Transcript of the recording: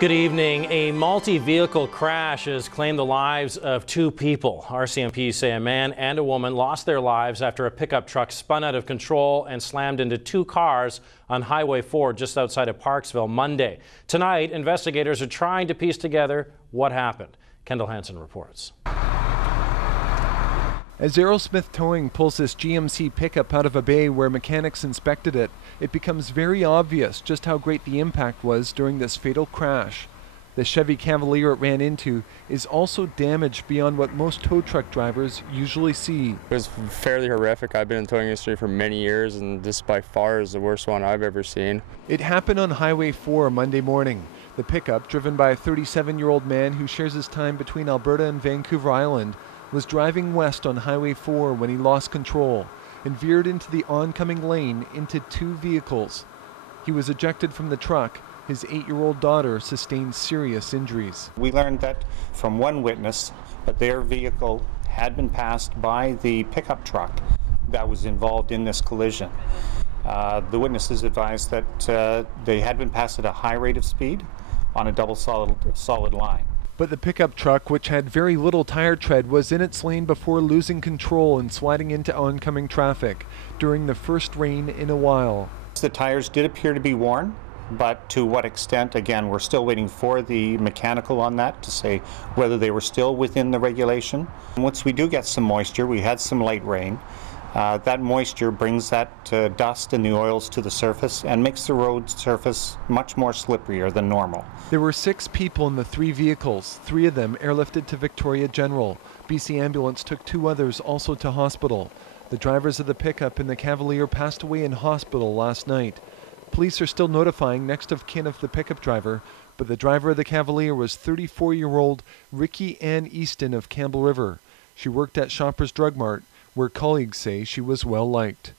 Good evening. A multi-vehicle crash has claimed the lives of two people. RCMP say a man and a woman lost their lives after a pickup truck spun out of control and slammed into two cars on Highway 4 just outside of Parksville Monday. Tonight, investigators are trying to piece together what happened. Kendall Hansen reports. As Aerosmith Towing pulls this GMC pickup out of a bay where mechanics inspected it, it becomes very obvious just how great the impact was during this fatal crash. The Chevy Cavalier it ran into is also damaged beyond what most tow truck drivers usually see. It was fairly horrific. I've been in towing industry for many years, and this by far is the worst one I've ever seen. It happened on Highway 4 Monday morning. The pickup, driven by a 37-year-old man who shares his time between Alberta and Vancouver Island, was driving west on Highway 4 when he lost control and veered into the oncoming lane into two vehicles. He was ejected from the truck. His 8-year-old daughter sustained serious injuries. We learned that from one witness that their vehicle had been passed by the pickup truck that was involved in this collision. The witnesses advised that they had been passed at a high rate of speed on a double solid line. But the pickup truck, which had very little tire tread, was in its lane before losing control and sliding into oncoming traffic during the first rain in a while. The tires did appear to be worn, but to what extent, again, we're still waiting for the mechanical on that to say whether they were still within the regulation. And once we do get some moisture, we had some light rain, that moisture brings that dust and the oils to the surface and makes the road surface much more slipperier than normal. There were 6 people in the 3 vehicles, 3 of them airlifted to Victoria General. BC Ambulance took 2 others also to hospital. The drivers of the pickup and the Cavalier passed away in hospital last night. Police are still notifying next of kin of the pickup driver, but the driver of the Cavalier was 34-year-old Ricky Ann Easton of Campbell River. She worked at Shoppers Drug Mart, where colleagues say she was well liked.